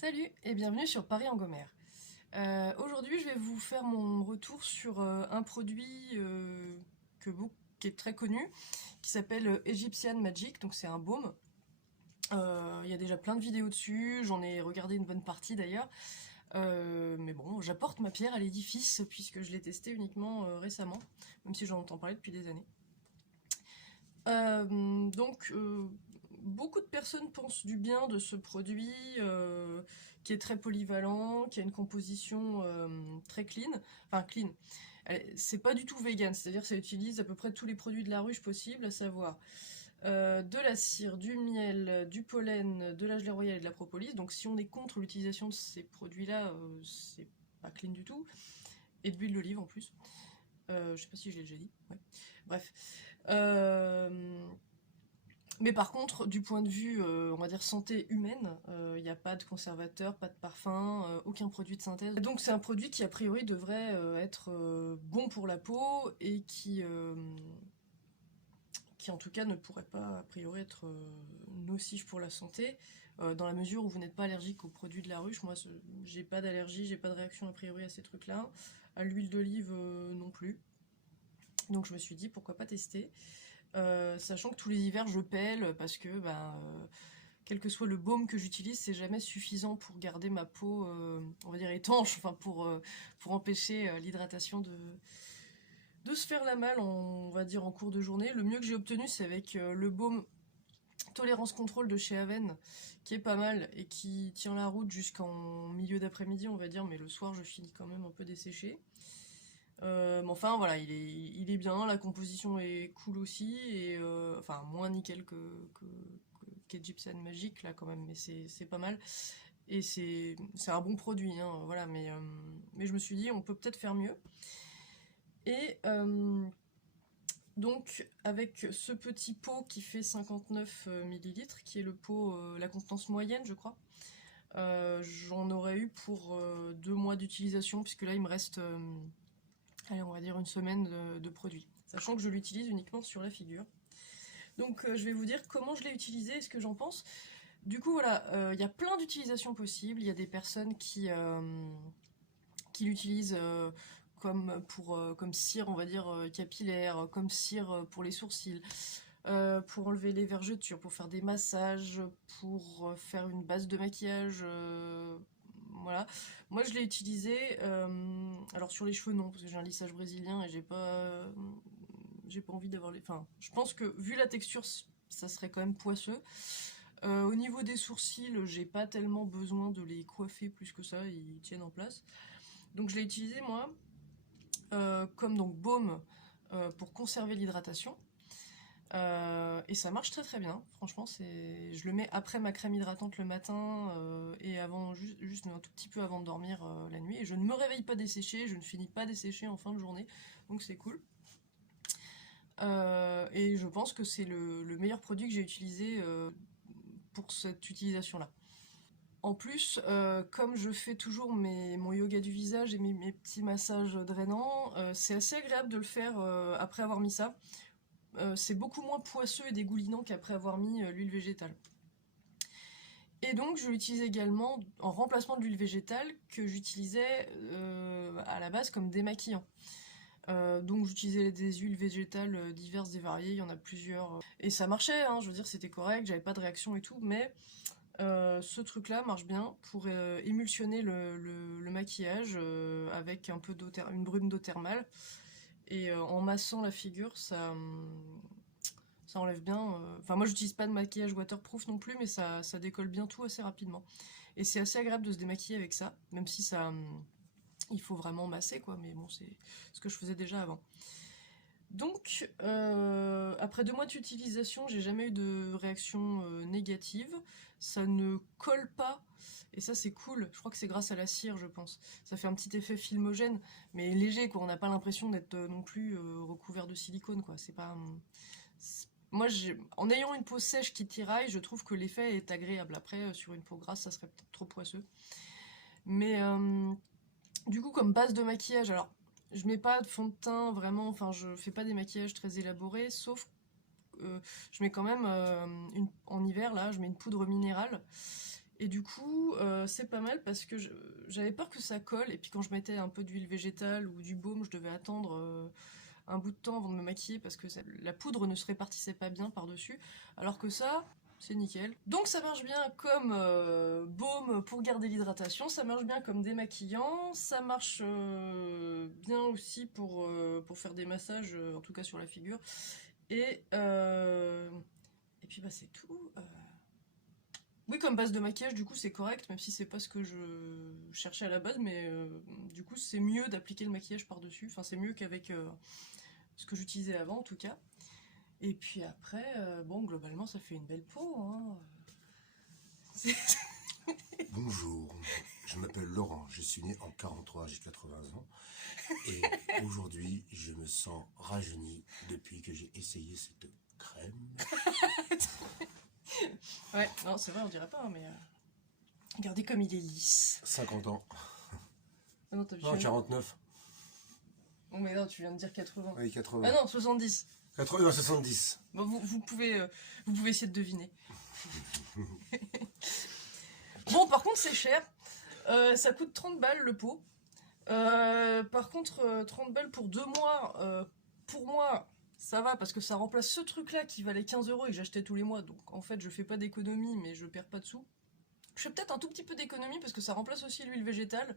Salut et bienvenue sur Paris en Gomère. Aujourd'hui, je vais vous faire mon retour sur un produit qui est très connu, qui s'appelle Egyptian Magic, donc c'est un baume. Il y a déjà plein de vidéos dessus, j'en ai regardé une bonne partie d'ailleurs. Mais bon, j'apporte ma pierre à l'édifice puisque je l'ai testé uniquement récemment, même si j'en entends parler depuis des années. Beaucoup de personnes pensent du bien de ce produit qui est très polyvalent, qui a une composition très clean. Enfin, clean. C'est pas du tout vegan, c'est-à-dire que ça utilise à peu près tous les produits de la ruche possibles, à savoir de la cire, du miel, du pollen, de la gelée royale et de la propolis. Donc si on est contre l'utilisation de ces produits-là, c'est pas clean du tout. Et de l'huile d'olive en plus. Je sais pas si je l'ai déjà dit. Ouais. Bref. Euh, mais par contre, du point de vue, on va dire santé humaine, il n'y a pas de conservateur, pas de parfum, aucun produit de synthèse. Donc c'est un produit qui a priori devrait être bon pour la peau et qui en tout cas ne pourrait pas a priori être nocif pour la santé, dans la mesure où vous n'êtes pas allergique aux produits de la ruche. Moi, j'ai pas d'allergie, j'ai pas de réaction a priori à ces trucs-là. À l'huile d'olive non plus. Donc je me suis dit pourquoi pas tester. Sachant que tous les hivers je pèle parce que quel que soit le baume que j'utilise, c'est jamais suffisant pour garder ma peau, on va dire étanche, enfin pour empêcher l'hydratation de se faire la malle, on va dire en cours de journée. Le mieux que j'ai obtenu, c'est avec le baume Tolérance Contrôle de chez Aven, qui est pas mal et qui tient la route jusqu'en milieu d'après-midi, on va dire, mais le soir je finis quand même un peu desséché. Mais enfin voilà, il est bien, la composition est cool aussi, et enfin moins nickel qu'Egyptian Magic là quand même, mais c'est pas mal. Et c'est un bon produit, hein, voilà, mais je me suis dit on peut peut-être faire mieux. Et donc avec ce petit pot qui fait 59 millilitres, qui est le pot, la contenance moyenne je crois, j'en aurais eu pour 2 mois d'utilisation, puisque là il me reste allez, on va dire une semaine de produit. Sachant que je l'utilise uniquement sur la figure. Donc je vais vous dire comment je l'ai utilisé et ce que j'en pense. Du coup voilà, il y a plein d'utilisations possibles. Il y a des personnes qui l'utilisent comme cire, on va dire, capillaire, comme cire pour les sourcils, pour enlever les vergetures, pour faire des massages, pour faire une base de maquillage. Voilà. Moi, je l'ai utilisé. Alors sur les cheveux, non, parce que j'ai un lissage brésilien et j'ai pas envie d'avoir les. Enfin, je pense que vu la texture, ça serait quand même poisseux. Au niveau des sourcils, j'ai pas tellement besoin de les coiffer plus que ça, ils tiennent en place. Donc je l'ai utilisé moi comme donc baume pour conserver l'hydratation. Et ça marche très très bien, franchement, je le mets après ma crème hydratante le matin et avant, juste un tout petit peu avant de dormir la nuit. Et je ne me réveille pas desséchée, je ne finis pas desséchée en fin de journée, donc c'est cool. Et je pense que c'est le meilleur produit que j'ai utilisé pour cette utilisation-là. En plus, comme je fais toujours mon yoga du visage et mes petits massages drainants, c'est assez agréable de le faire après avoir mis ça. C'est beaucoup moins poisseux et dégoulinant qu'après avoir mis l'huile végétale. Et donc je l'utilise également en remplacement de l'huile végétale que j'utilisais à la base comme démaquillant. Donc j'utilisais des huiles végétales diverses et variées, il y en a plusieurs. Et ça marchait, hein, je veux dire c'était correct, j'avais pas de réaction et tout, mais ce truc-là marche bien pour émulsionner le maquillage avec un peu une brume d'eau thermale. Et en massant la figure, ça enlève bien. Enfin, moi, j'utilise pas de maquillage waterproof non plus, mais ça décolle bien tout assez rapidement. Et c'est assez agréable de se démaquiller avec ça, même si il faut vraiment masser, quoi. Mais bon, c'est ce que je faisais déjà avant. Donc, après 2 mois d'utilisation, j'ai jamais eu de réaction négative. Ça ne colle pas. Et ça, c'est cool. Je crois que c'est grâce à la cire, je pense. Ça fait un petit effet filmogène, mais léger, quoi. On n'a pas l'impression d'être non plus recouvert de silicone, quoi. C'est pas. Moi, en ayant une peau sèche qui tiraille, je trouve que l'effet est agréable. Après, sur une peau grasse, ça serait peut-être trop poisseux. Mais du coup, comme base de maquillage, alors je mets pas de fond de teint vraiment, enfin je fais pas des maquillages très élaborés, sauf je mets quand même en hiver là, je mets une poudre minérale Et du coup, c'est pas mal parce que j'avais peur que ça colle. Et puis quand je mettais un peu d'huile végétale ou du baume, je devais attendre un bout de temps avant de me maquiller parce que la poudre ne se répartissait pas bien par-dessus. Alors que ça, c'est nickel. Donc ça marche bien comme baume pour garder l'hydratation, ça marche bien comme démaquillant, ça marche bien aussi pour faire des massages, en tout cas sur la figure. Et, euh, et puis bah c'est tout. Oui, comme base de maquillage, du coup, c'est correct, même si c'est pas ce que je cherchais à la base, mais du coup, c'est mieux d'appliquer le maquillage par-dessus. Enfin, c'est mieux qu'avec ce que j'utilisais avant, en tout cas. Et puis après, bon, globalement, ça fait une belle peau, hein. C'est- Bonjour, je m'appelle Laurent, je suis né en 43, j'ai 80 ans. Et aujourd'hui, je me sens rajeuni depuis que j'ai essayé cette crème. Ouais, non, c'est vrai, on dirait pas, hein, mais regardez comme il est lisse. 50 ans. Ah non, Non, 49. Oh, mais non, tu viens de dire 80. Oui, 80. Ah non, 70. 80, non, 70. Bon, vous pouvez essayer de deviner. Bon, par contre, c'est cher. Ça coûte 30 balles le pot. Par contre, 30 balles pour 2 mois, pour moi, ça va parce que ça remplace ce truc-là qui valait 15 € et que j'achetais tous les mois. Donc en fait, je fais pas d'économie, mais je perds pas de sous. Je fais peut-être un tout petit peu d'économie parce que ça remplace aussi l'huile végétale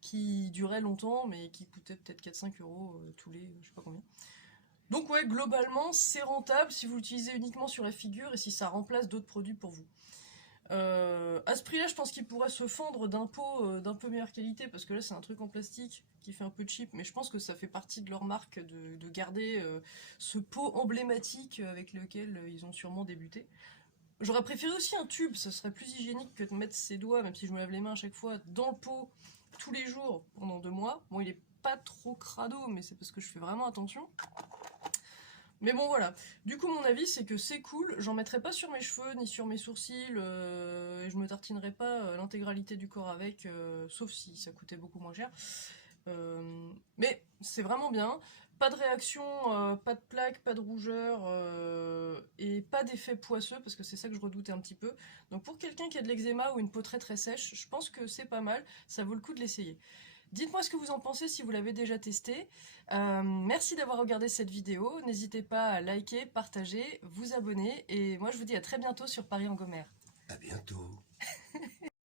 qui durait longtemps, mais qui coûtait peut-être 4-5 € tous les, je sais pas combien. Donc ouais, globalement, c'est rentable si vous l'utilisez uniquement sur la figure et si ça remplace d'autres produits pour vous. À ce prix-là, je pense qu'il pourrait se fendre d'un pot d'un peu meilleure qualité, parce que là, c'est un truc en plastique qui fait un peu cheap, mais je pense que ça fait partie de leur marque de garder ce pot emblématique avec lequel ils ont sûrement débuté. J'aurais préféré aussi un tube, ce serait plus hygiénique que de mettre ses doigts, même si je me lave les mains à chaque fois, dans le pot tous les jours pendant 2 mois. Bon, il est pas trop crado, mais c'est parce que je fais vraiment attention. Mais bon voilà, du coup mon avis c'est que c'est cool, j'en mettrai pas sur mes cheveux ni sur mes sourcils, et je me tartinerai pas l'intégralité du corps avec, sauf si ça coûtait beaucoup moins cher. Mais c'est vraiment bien, pas de réaction, pas de plaques, pas de rougeur, et pas d'effet poisseux, parce que c'est ça que je redoutais un petit peu. Donc pour quelqu'un qui a de l'eczéma ou une peau très très sèche, je pense que c'est pas mal, ça vaut le coup de l'essayer. Dites-moi ce que vous en pensez si vous l'avez déjà testé. Merci d'avoir regardé cette vidéo. N'hésitez pas à liker, partager, vous abonner. Et moi, je vous dis à très bientôt sur Paris en Gomère. À bientôt.